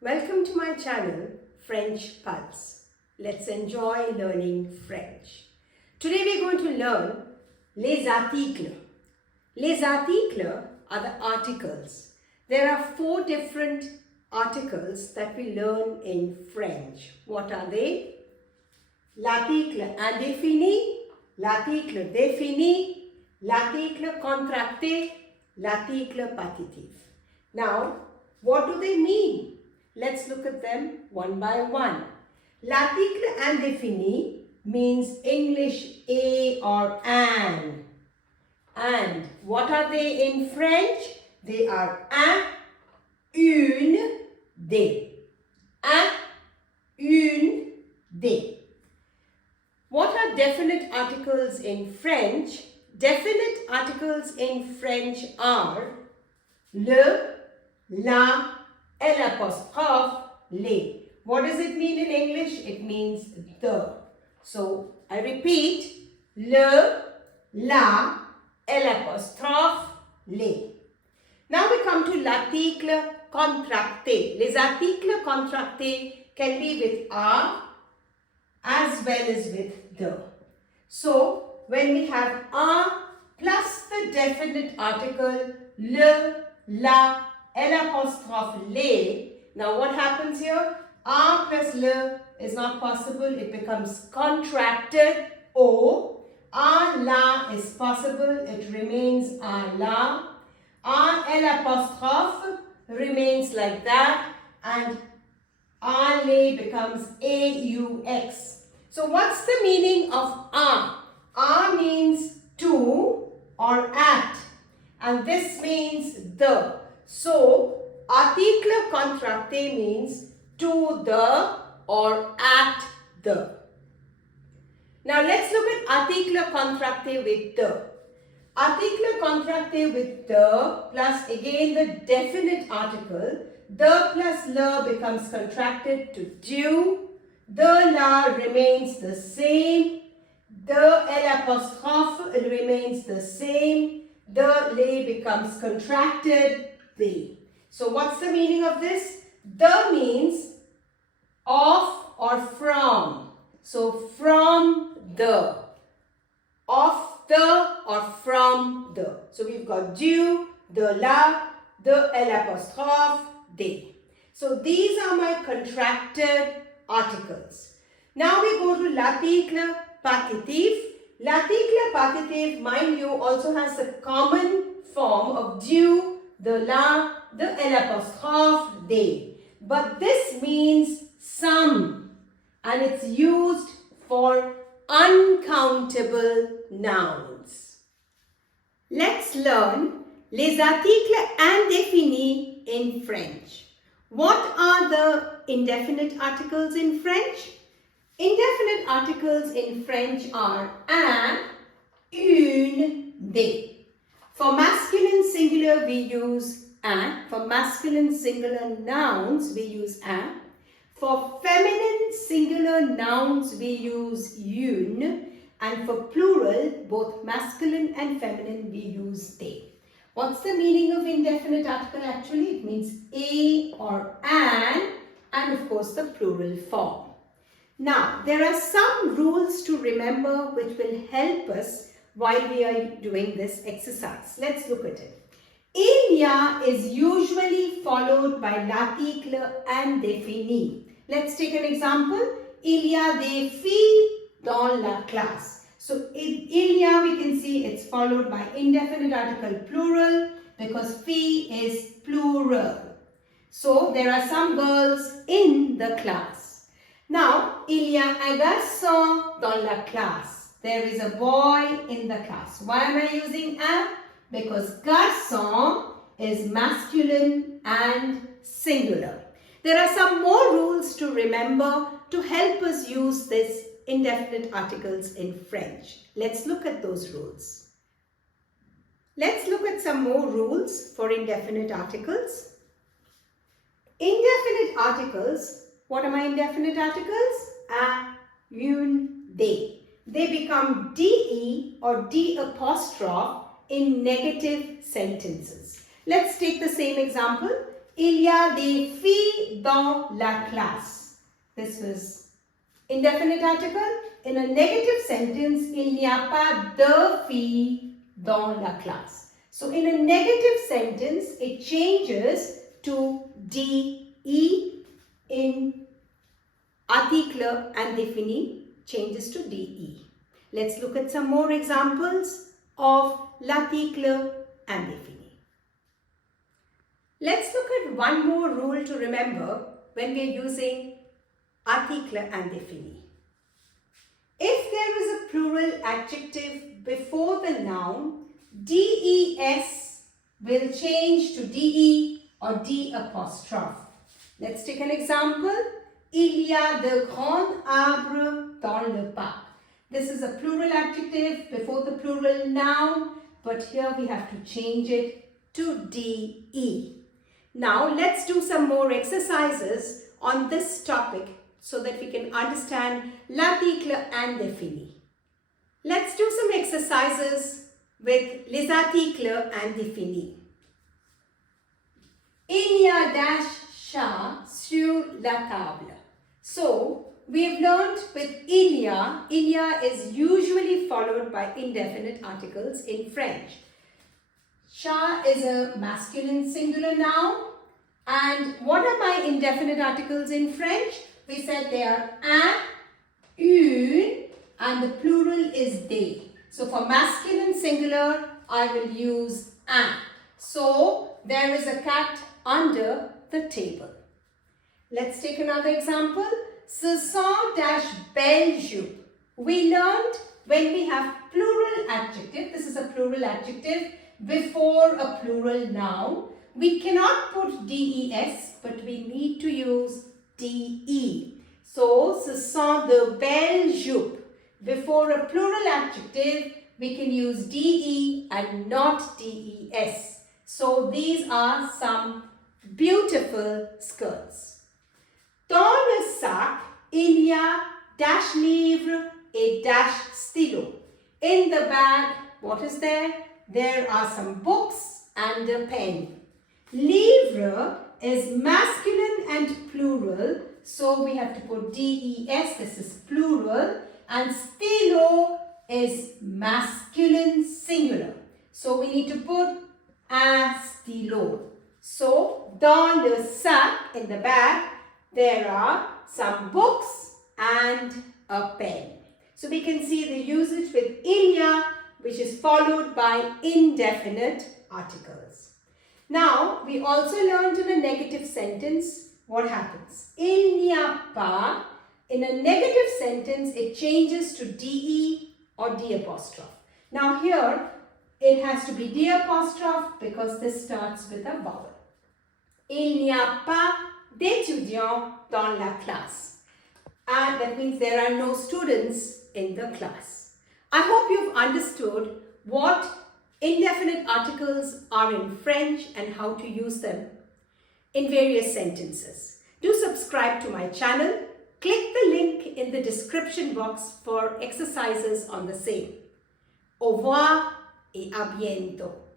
Welcome to my channel, French Pulse. Let's enjoy learning French. Today we're going to learn les articles. Les articles are the articles. There are 4 different articles that we learn in French. What are they? L'article indéfini, l'article défini, l'article contracté, l'article partitif. Now, what do they mean? Let's look at them one by one. L'article indéfini means English a or an. And what are they in French? They are un, une, des. Un, une, des. What are definite articles in French? Definite articles in French are le, la, et l'apostrophe, les. What does it mean in English? It means the. So, I repeat, le, la, et l'apostrophe, les. Now we come to l'article contracté. Les articles contractés can be with a as well as with the. So, when we have a plus the definite article le, la, et l'apostrophe les. Now what happens here? A plus le is not possible. It becomes contracted o. A la is possible. It remains a la. A et l'apostrophe remains like that. And a les becomes aux. So what's the meaning of a? A means to or at. And this means the. So, article contracté means to the or at the. Now, let's look at article contracté with the. Article contracté with the plus again the definite article. The plus le becomes contracted to du. The la remains the same. The l'apostrophe remains the same. The les becomes contracted. The. So what's the meaning of this? The means of or from. So from the. Of the or from the. So we've got du, the la, the l'apostrophe, des. So these are my contracted articles. Now we go to l'article partitif. L'article partitif, mind you, also has the common form of du, the la, the l'apostrophe, des. But this means some and it's used for uncountable nouns. Let's learn les articles indéfinis in French. What are the indefinite articles in French? Indefinite articles in French are un, une, des. For masculine singular, we use un. For masculine singular nouns, we use un. For feminine singular nouns, we use une. And for plural, both masculine and feminine, we use they. What's the meaning of indefinite article actually? It means a or an, and of course the plural form. Now, there are some rules to remember which will help us while we are doing this exercise. Let's look at it. Il y a is usually followed by l'article indéfini. Let's take an example. Il y a des filles dans la classe. So, il y a, we can see it's followed by indefinite article plural because fille is plural. So, there are some girls in the class. Now, il y a un garçon dans la classe. There is a boy in the class. Why am I using un? Because garçon is masculine and singular. There are some more rules to remember to help us use this indefinite articles in French. Let's look at those rules. Let's look at some more rules for indefinite articles. Indefinite articles. What are my indefinite articles? Un, une, des. They become de or d apostrophe in negative sentences. Let's take the same example. Il y a des filles dans la classe. This was indefinite article. In a negative sentence, il n'y a pas de filles dans la classe. So in a negative sentence, it changes to DE. In article indéfini, changes to DE. Let's look at some more examples of l'article indéfini. Let's look at one more rule to remember when we are using article indéfini. If there is a plural adjective before the noun, DES will change to DE or D apostrophe. Let's take an example. Il y a de grands arbres dans le parc. This is a plural adjective before the plural noun, but here we have to change it to DE. Now let's do some more exercises on this topic so that we can understand l'article indéfini. Let's do some exercises with les articles indéfinis. Il y a dash chat sur la table. So, we've learned with il y a is usually followed by indefinite articles in French. Chat is a masculine singular noun. And what are my indefinite articles in French? We said they are un, une, and the plural is des. So for masculine singular, I will use un. So there is a cat under the table. Let's take another example. Ce sont dash belles jupes. We learned when we have plural adjective, this is a plural adjective, before a plural noun, we cannot put DES, but we need to use DE. So, ce sont de belles jupes. Before a plural adjective, we can use DE and not DES. So, these are some beautiful skirts. Dans le sac, il y a dash livre et dash stylo. In the bag, what is there? There are some books and a pen. Livre is masculine and plural, so we have to put DES, this is plural, and stylo is masculine singular. So we need to put un stylo. So, dans le sac, in the bag, there are some books and a pen. So we can see the usage with il y a, which is followed by indefinite articles. Now, we also learned in a negative sentence what happens. Il n'y a pas. In a negative sentence, it changes to DE or D apostrophe. Now here, it has to be D apostrophe because this starts with a vowel. Il n'y a pas d'étudiants dans la classe. And that means there are no students in the class. I hope you've understood what indefinite articles are in French and how to use them in various sentences. Do subscribe to my channel. Click the link in the description box for exercises on the same. Au revoir et à bientôt.